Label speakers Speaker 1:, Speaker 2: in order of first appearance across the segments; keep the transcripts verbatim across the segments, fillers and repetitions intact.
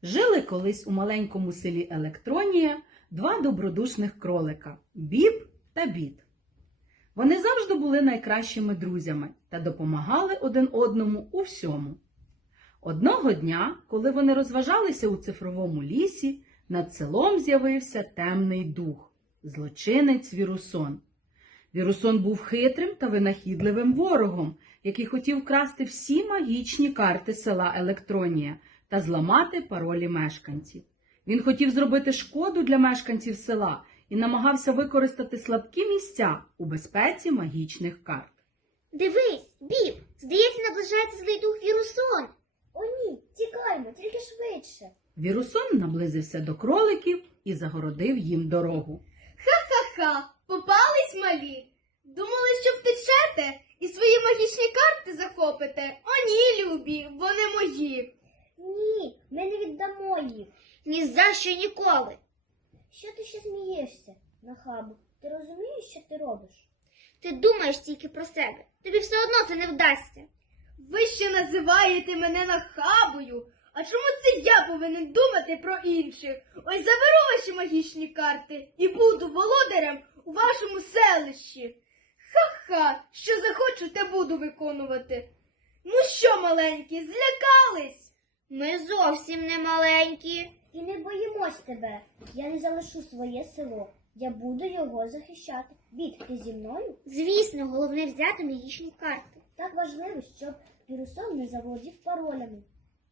Speaker 1: Жили колись у маленькому селі Електронія два добродушних кролика – Біб та Біт. Вони завжди були найкращими друзями та допомагали один одному у всьому. Одного дня, коли вони розважалися у цифровому лісі, над селом з'явився темний дух – злочинець Вірусон. Вірусон був хитрим та винахідливим ворогом, який хотів вкрасти всі магічні карти села Електронія та зламати паролі мешканців. Він хотів зробити шкоду для мешканців села і намагався використати слабкі місця у безпеці магічних карт.
Speaker 2: Дивись, Біб, здається, наближається злий дух Вірусон.
Speaker 3: О ні, тікаймо, тільки швидше.
Speaker 1: Вірусон наблизився до кроликів і загородив їм дорогу.
Speaker 4: Ха-ха, попались малі. Думали, що втечете і свої магічні карти захопите. О ні, любі, вони мої.
Speaker 3: Ні, ми не віддамо їх.
Speaker 2: Ні за що ніколи.
Speaker 3: Що ти ще смієшся, нахабу? Ти розумієш, що ти робиш?
Speaker 2: Ти думаєш тільки про себе. Тобі все одно це не вдасться.
Speaker 4: Ви ще називаєте мене нахабою. А чому це я повинен думати про інших? Ось заберу ваші магічні карти і буду володарем у вашому селищі. Ха-ха, що захочу, те буду виконувати. Ну що, маленькі, злякались?
Speaker 2: Ми зовсім не маленькі.
Speaker 3: І не боїмось тебе. Я не залишу своє село. Я буду його захищати. Бід, ти зі мною?
Speaker 2: Звісно, головне взяти магічні карти.
Speaker 3: Так важливо, щоб Вірусон не заволодів паролями.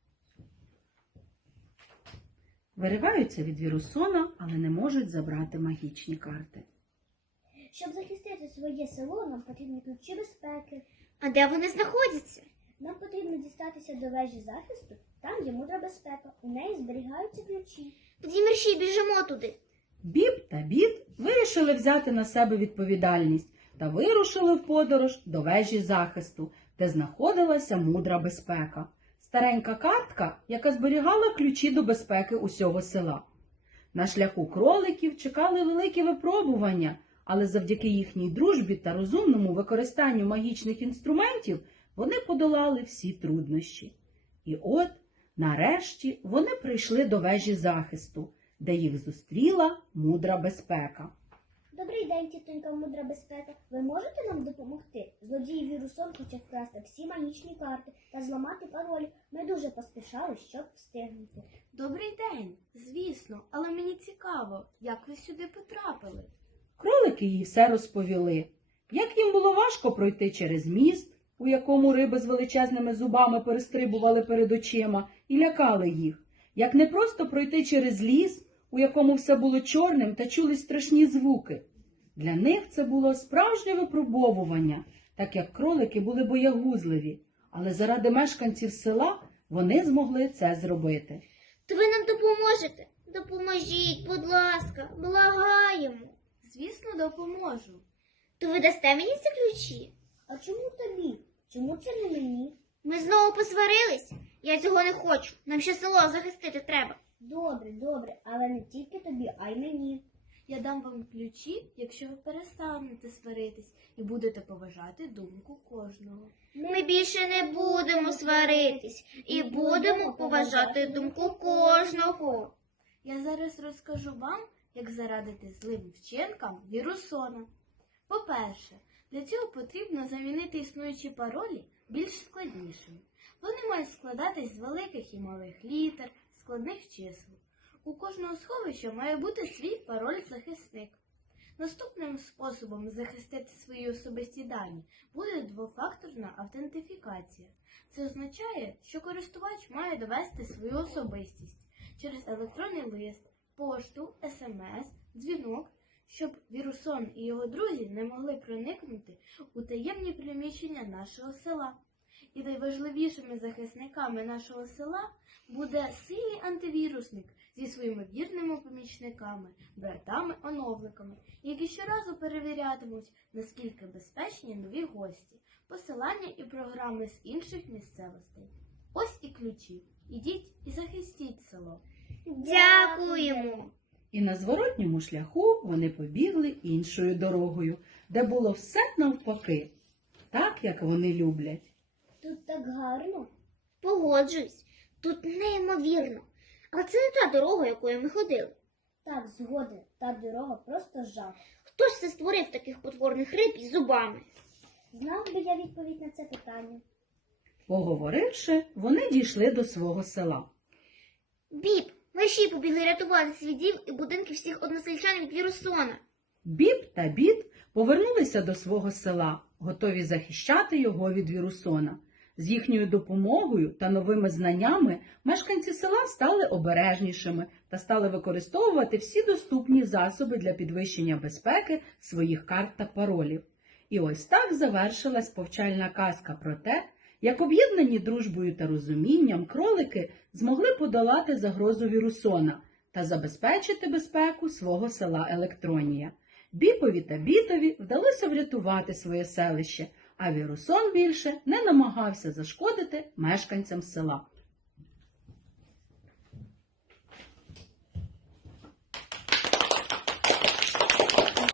Speaker 1: Вириваються від Вірусона, але не можуть забрати магічні карти.
Speaker 3: Щоб захистити своє село, нам потрібні ключі безпеки.
Speaker 2: А де вони знаходяться?
Speaker 3: Нам потрібно дістатися до вежі захисту. Там є мудра безпека. У неї зберігаються ключі.
Speaker 2: Тоді мерщій біжимо туди.
Speaker 1: Біб та Біт вирішили взяти на себе відповідальність та вирушили в подорож до вежі захисту, де знаходилася мудра безпека. Старенька картка, яка зберігала ключі до безпеки усього села. На шляху кроликів чекали великі випробування, але завдяки їхній дружбі та розумному використанню магічних інструментів вони подолали всі труднощі. І от, нарешті, вони прийшли до вежі захисту, де їх зустріла мудра безпека.
Speaker 3: Добрий день, тітонька мудра безпека. Ви можете нам допомогти? Злодій Вірусон хоче вкрасти всі магічні карти та зламати паролі. Ми дуже поспішали, щоб встигнути.
Speaker 4: Добрий день, звісно, але мені цікаво, як ви сюди потрапили.
Speaker 1: Кролики їй все розповіли, як їм було важко пройти через міст, у якому риби з величезними зубами перестрибували перед очима і лякали їх, як не просто пройти через ліс, у якому все було чорним та чулись страшні звуки. Для них це було справжнє випробовування, так як кролики були боягузливі, але заради мешканців села вони змогли це зробити.
Speaker 2: То ви нам допоможете? Допоможіть, будь ласка, благаємо.
Speaker 4: Звісно, допоможу.
Speaker 2: То ви дасте мені ці ключі?
Speaker 3: А чому тобі? Чому це не мені?
Speaker 2: Ми знову посварились? Я цього не хочу. Нам ще село захистити треба.
Speaker 3: Добре, добре, але не тільки тобі, а й мені.
Speaker 4: Я дам вам ключі, якщо ви перестанете сваритись і будете поважати думку кожного.
Speaker 2: Ми більше не будемо сваритись і будемо поважати думку кожного.
Speaker 4: Я зараз розкажу вам, як зарадити злим вчинкам Вірусона. По-перше, для цього потрібно замінити існуючі паролі більш складнішими. Вони мають складатись з великих і малих літер, складних чисел. У кожного сховища має бути свій пароль-захисник. Наступним способом захистити свої особисті дані буде двофакторна автентифікація. Це означає, що користувач має довести свою особистість через електронний лист, пошту, смс, дзвінок, щоб Вірусон і його друзі не могли проникнути у таємні приміщення нашого села. І найважливішими захисниками нашого села буде сильний антивірусник зі своїми вірними помічниками, братами-оновниками, які щоразу перевірятимуть, наскільки безпечні нові гості, посилання і програми з інших місцевостей. Ось і ключі. Ідіть і захистіть село.
Speaker 2: Дякуємо.
Speaker 1: І на зворотньому шляху вони побігли іншою дорогою, де було все навпаки, так, як вони люблять.
Speaker 3: Тут так гарно.
Speaker 2: Погоджуюсь, тут неймовірно. А це не та дорога, якою ми ходили.
Speaker 3: Так, згоден, та дорога просто жах.
Speaker 2: Хто ж це створив таких потворних риб із зубами?
Speaker 3: Знав би я відповідь на це питання.
Speaker 1: Поговоривши, вони дійшли до свого села.
Speaker 2: Біб, мерщій побігли рятувати свідів і будинки всіх односельчан від Вірусона.
Speaker 1: Біб та Біт повернулися до свого села, готові захищати його від Вірусона. З їхньою допомогою та новими знаннями мешканці села стали обережнішими та стали використовувати всі доступні засоби для підвищення безпеки своїх карт та паролів. І ось так завершилась повчальна казка про те, як об'єднані дружбою та розумінням кролики змогли подолати загрозу Вірусона та забезпечити безпеку свого села Електронія. Біпові та Бітові вдалося врятувати своє селище, а Вірусон більше не намагався зашкодити мешканцям села.